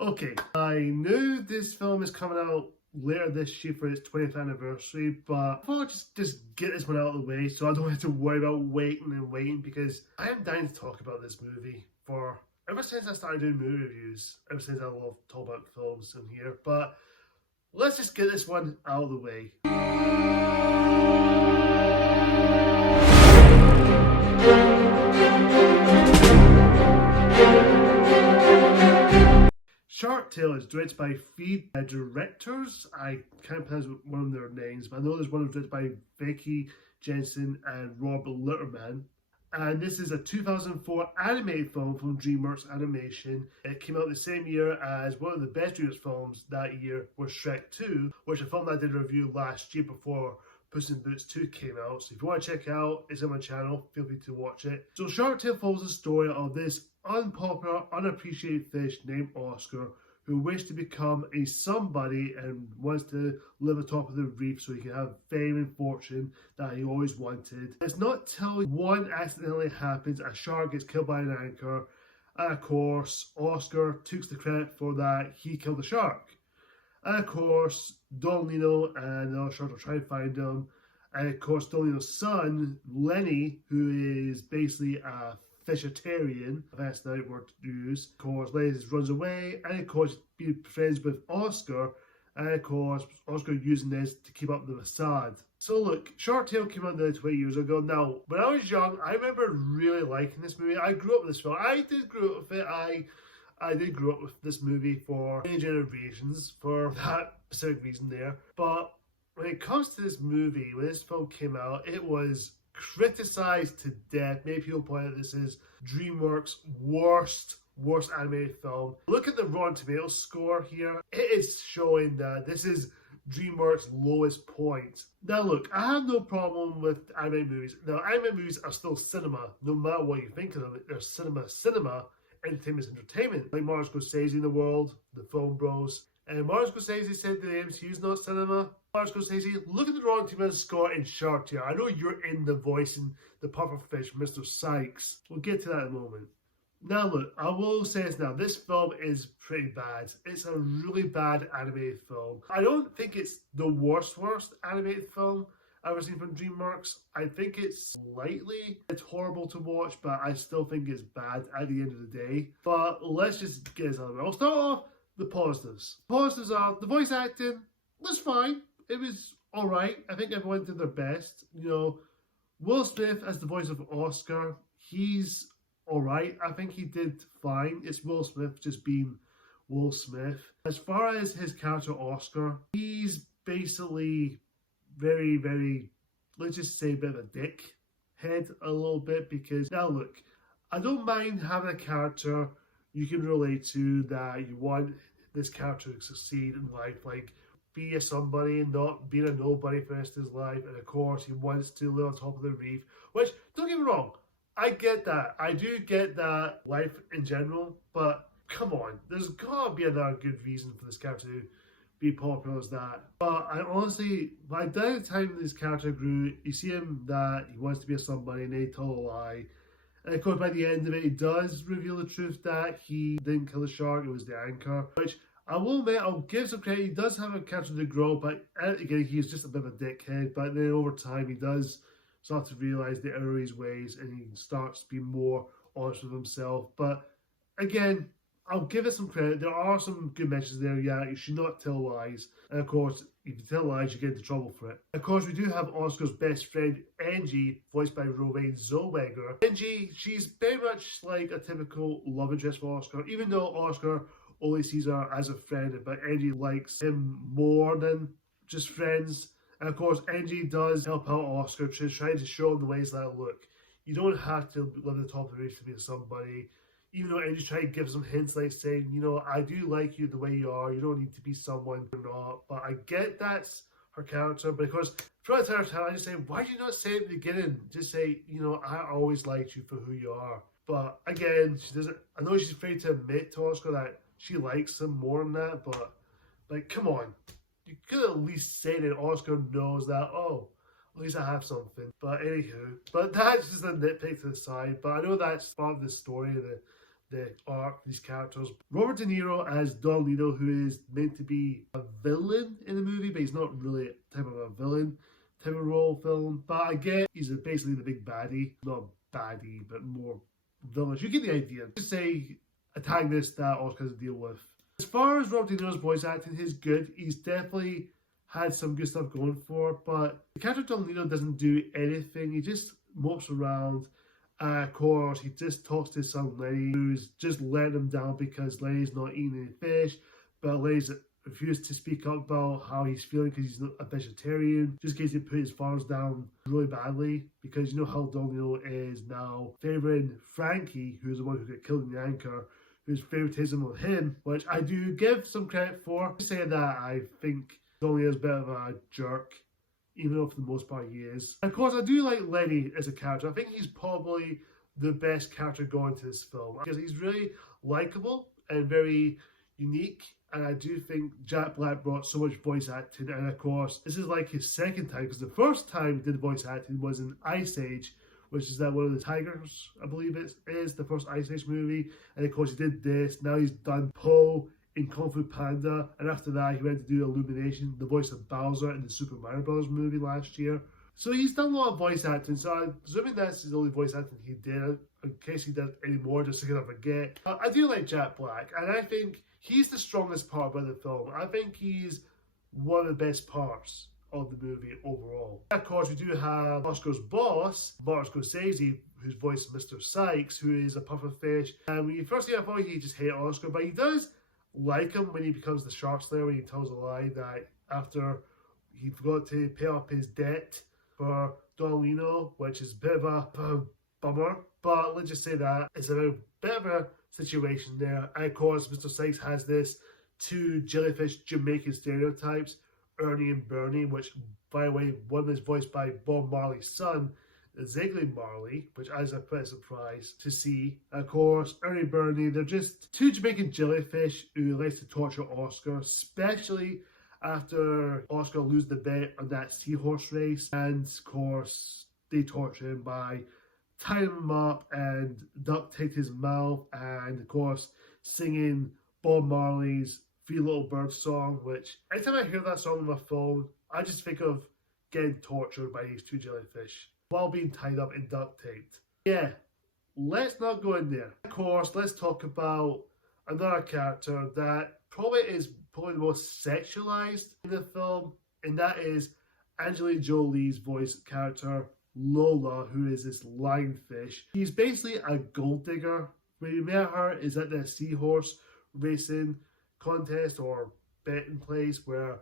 Okay, I knew this film is coming out later this year for its 20th anniversary, but I thought I'd just get this one out of the way so I don't have to worry about waiting and waiting, because I am dying to talk about this movie for ever since I started doing movie reviews, ever since I love talking about films in here. But let's just get this one out of the way. Shark Tale is directed by three directors. I can't pronounce one of their names, but I know there's one directed by Vicky Jensen and Rob Litterman. And this is a 2004 animated film from Dreamworks Animation. It came out the same year as one of the best Dreamworks films that year was Shrek 2, which is a film that I did a review last year before Puss in Boots 2 came out. So if you want to check it out, it's on my channel. Feel free to watch it. So Shark Tale follows the story of this unpopular, unappreciated fish named Oscar, who wished to become a somebody and wants to live atop of the reef so he can have fame and fortune that he always wanted. It's not till one accidentally happens, a shark gets killed by an anchor, and of course Oscar takes the credit for that, he killed the shark. And of course Don Lino and the other sharks will try to find him, and of course Don Lino's son Lenny, who is basically a fishitarian, if that's the right word to use. Of course, Lenny just runs away, and of course, be friends with Oscar, and of course, Oscar using this to keep up the facade. So look, Shark Tale came out 20 years ago. Now, when I was young, I remember really liking this movie. I grew up with this film. I did grow up with it. I did grow up with this movie for many generations, for that specific reason there. But when it comes to this movie, when this film came out, it was criticized to death. Many people point out this is DreamWorks' worst animated film. Look at the Rotten Tomatoes score here. It is showing that this is DreamWorks' lowest point. Now look, I have no problem with animated movies. Now animated movies are still cinema, no matter what you think of them. They're cinema. Entertainment is entertainment. Like Martin Scorsese in the world, the film bros. And Martin Scorsese said the MCU is not cinema. Martin Scorsese, look at the Rotten Tomatoes score in Shark Tale. I know you're in the voice in the pufferfish, Mr. Sykes. We'll get to that in a moment. Now look, I will say this now. This film is pretty bad. It's a really bad animated film. I don't think it's the worst animated film I've ever seen from DreamWorks. I think it's horrible to watch, but I still think it's bad at the end of the day. But let's just get this out of the way. I'll start off the positives. Positives are the voice acting was fine. It was alright. I think everyone did their best. You know, Will Smith as the voice of Oscar, he's alright. I think he did fine. It's Will Smith just being Will Smith. As far as his character Oscar, he's basically very, very, let's just say a bit of a dick head a little bit, because now look, I don't mind having a character you can relate to, that you want this character to succeed in life, like be a somebody and not being a nobody for the rest of his life. And of course, he wants to live on top of the reef, which, don't get me wrong, I get that. I do get that life in general, but come on, there's gotta be another good reason for this character to be popular as that. But I honestly, by the time this character grew, you see him that he wants to be a somebody and they told a lie. And of course, by the end of it, he does reveal the truth that he didn't kill the shark, it was the anchor. Which, I will admit, I'll give some credit, he does have a character to grow, but again, he's just a bit of a dickhead. But then over time, he does start to realise the error of his ways, and he starts to be more honest with himself. But again, I'll give it some credit. There are some good messages there. Yeah, you should not tell lies. And of course, if you tell lies, you get into trouble for it. Of course, we do have Oscar's best friend, Angie, voiced by Renee Zellweger. Angie, she's very much like a typical love interest for Oscar, even though Oscar only sees her as a friend, but Angie likes him more than just friends. And of course, Angie does help out Oscar, trying to show him the ways that, look, you don't have to live at the top of the reef to be somebody. Even though Angie's trying to give some hints, like saying, you know, I do like you the way you are. You don't need to be someone you're not. But I get that's her character. But of course, throughout the time, I just say, why do you not say it at the beginning? Just say, you know, I always liked you for who you are. But again, she doesn't. I know she's afraid to admit to Oscar that she likes him more than that. But like, come on, you could at least say that Oscar knows that. Oh, at least I have something. But anywho, but that's just a nitpick to the side. But I know that's part of the story of the arc of these characters. Robert De Niro as Don Lino, who is meant to be a villain in the movie, but he's not really a type of a villain type of role film. But I get he's basically the big baddie. Not baddie, but more villain. You get the idea. Just say antagonist that Oscar has to deal with. As far as Robert De Niro's voice acting, he's good. He's definitely had some good stuff going for it, but the character Don Lino doesn't do anything. He just mopes around. Of course, he just talks to his son Lenny, who's just letting him down because Lenny's not eating any fish, but Lenny's refused to speak up about how he's feeling because he's not a vegetarian, just in case he put his fathers down really badly, because you know how Don Lino is now favouring Frankie, who's the one who got killed in the anchor, whose favoritism of him, which I do give some credit for. To say that, I think Don Lino's a bit of a jerk, even though for the most part he is. And of course, I do like Lenny as a character. I think he's probably the best character going to this film because he's really likable and very unique. And I do think Jack Black brought so much voice acting. And of course, this is like his second time, because the first time he did voice acting was in Ice Age, which is that one of the tigers, I believe it is, the first Ice Age movie. And of course, he did this. Now he's done Poe in Kung Fu Panda, and after that he went to do Illumination, the voice of Bowser in the Super Mario Bros. Movie last year. So he's done a lot of voice acting, so I'm assuming that's the only voice acting he did, in case he does any more, just so I forget. I do like Jack Black, and I think he's the strongest part of the film. I think he's one of the best parts of the movie overall. Of course, we do have Oscar's boss, Martin Scorsese, who's voiced Mr. Sykes, who is a pufferfish. And when you first see him, I thought he just hate Oscar, but he does like him when he becomes the Shark Slayer, when he tells a lie that after he forgot to pay off his debt for Don Lino, which is a bit of a bummer. But let's just say that it's a bit of a situation there. And of course, Mr. Sykes has this two jellyfish Jamaican stereotypes, Ernie and Bernie, which, by the way, one is voiced by Bob Marley's son, Ziggy Marley, which I was a bit surprised to see. Of course, Ernie and Bernie, they're just two Jamaican jellyfish who likes to torture Oscar, especially after Oscar loses the bet on that seahorse race. And of course, they torture him by tying him up and duct tape his mouth, and of course, singing Bob Marley's Three Little Birds song, which anytime I hear that song on my phone, I just think of getting tortured by these two jellyfish while being tied up and duct taped. Yeah, let's not go in there. Of course, let's talk about another character that probably is the most sexualized in the film, and that is Angelina Jolie's voice character, Lola, who is this lionfish. She's basically a gold digger. When you met her is at the seahorse racing contest or betting place where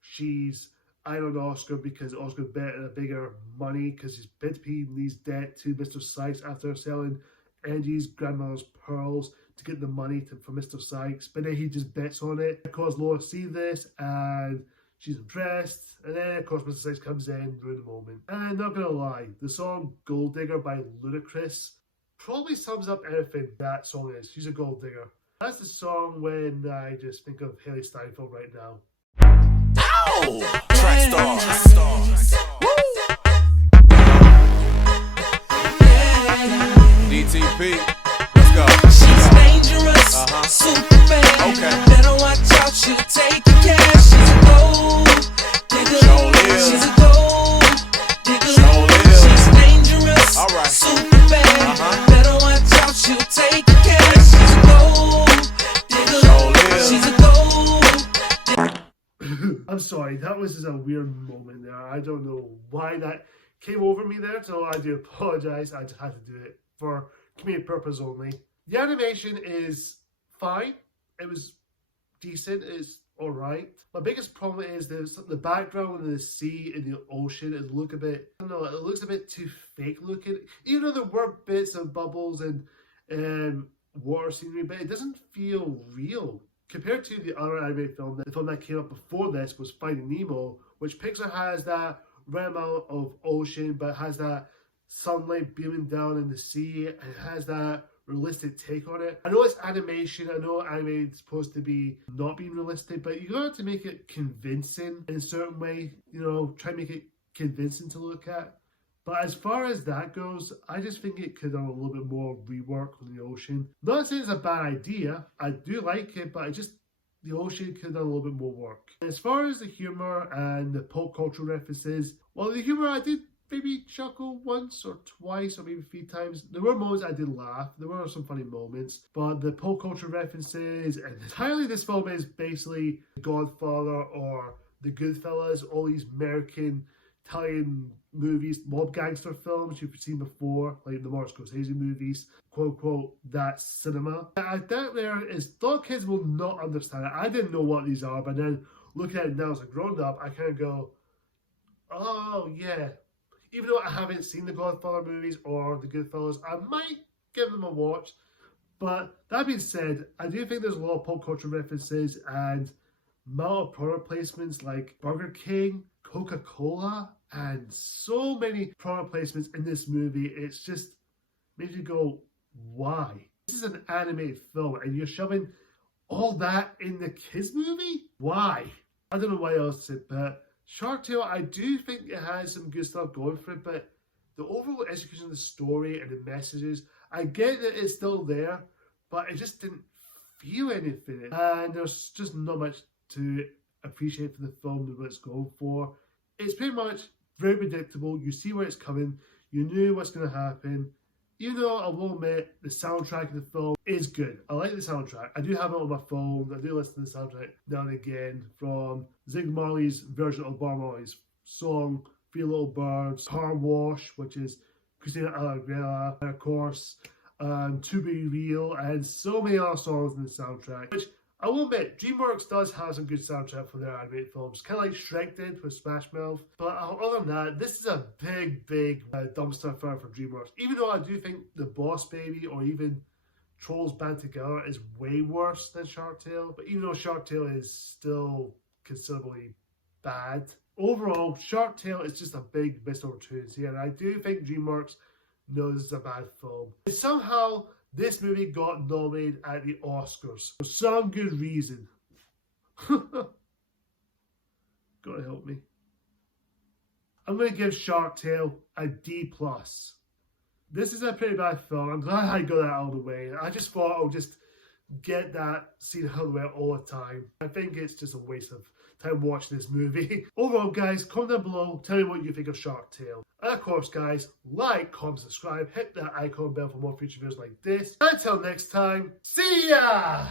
she's eyeing on Oscar because Oscar bet a bigger money because he's been paying these debt to Mr. Sykes after selling Angie's grandmother's pearls to get the money for Mr. Sykes. But then he just bets on it. Of course, Laura sees this and she's impressed. And then, of course, Mr. Sykes comes in during the moment. And not gonna lie, the song Gold Digger by Ludacris probably sums up everything that song is. She's a gold digger. That's the song when I just think of Haley Steinfeld right now. Oh! Track star. DTP. Let's go. She's dangerous, Superman. Okay. Better watch out, she'll take the cash. She's a gold digger. Show live. She's a gold digger. Show live. She's dangerous, All right. Superman. Better watch out, she'll take the cash. She's a gold digger. Show live. She's a gold. I'm sorry, that was just a weird moment there. I don't know why that came over me there, so I do apologize. I just had to do it for comedic purpose only. The animation is fine. It was decent. It's alright. My biggest problem is the background in the sea and the ocean. It look a bit, I don't know, it looks a bit too fake looking. Even though there were bits of bubbles and water scenery, but it doesn't feel real. Compared to the other animated film, the film that came up before this was Finding Nemo, which Pixar has that right amount of ocean, but has that sunlight beaming down in the sea, and it has that realistic take on it. I know it's animation, I know animated is supposed to be not being realistic, but you got to make it convincing in a certain way, you know, try to make it convincing to look at. But as far as that goes, I just think it could have a little bit more rework on the ocean. Not saying it's a bad idea. I do like it, but the ocean could have done a little bit more work. As far as the humor and the pop culture references, well, the humor I did maybe chuckle once or twice or maybe 3 times. There were moments I did laugh. There were some funny moments. But the pop culture references, and entirely this film is basically The Godfather or The Goodfellas, all these American, Italian movies, mob gangster films you've seen before, like the Martin Scorsese movies, quote unquote, that's cinema. I doubt there is, a lot of kids will not understand it. I didn't know what these are, but then looking at it now as a grown up, I kind of go, oh yeah. Even though I haven't seen the Godfather movies or the Goodfellas, I might give them a watch. But that being said, I do think there's a lot of pop culture references and amount of product placements like Burger King, Coca-Cola, and so many product placements in this movie. It's just makes you go, why? This is an animated film and you're shoving all that in the kids movie? Why? I don't know what else to say, but Shark Tale, I do think it has some good stuff going for it, but the overall execution of the story and the messages, I get that it's still there, but it just didn't feel anything. And there's just not much to appreciate for the film and what it's going for. It's pretty much very predictable. You see where it's coming. You knew what's going to happen. Even though I will admit the soundtrack of the film is good. I like the soundtrack. I do have it on my phone. I do listen to the soundtrack now and again, from Zig Marley's version of Bob Marley's song, Three Little Birds, Car Wash, which is Christina Aguilera, and of course, To Be Real, and so many other songs in the soundtrack, which I will admit, Dreamworks does have some good soundtrack for their animated films, kind of like Shrek did with Smash Mouth. But other than that, this is a big dumpster fire for Dreamworks. Even though I do think The Boss Baby or even Trolls Band Together is way worse than Shark Tale. But even though Shark Tale is still considerably bad, overall, Shark Tale is just a big missed opportunity. And I do think Dreamworks knows this is a bad film. And somehow, this movie got nominated at the Oscars for some good reason. Gotta help me. I'm going to give Shark Tale a D+. This is a pretty bad film. I'm glad I got that out of the way. I just thought I'll just get that scene out of the way all the time. I think it's just a waste of time watching this movie. Overall, guys, comment down below. Tell me what you think of Shark Tale. And of course, guys, like, comment, subscribe, hit that icon bell for more future videos like this. Until next time, see ya!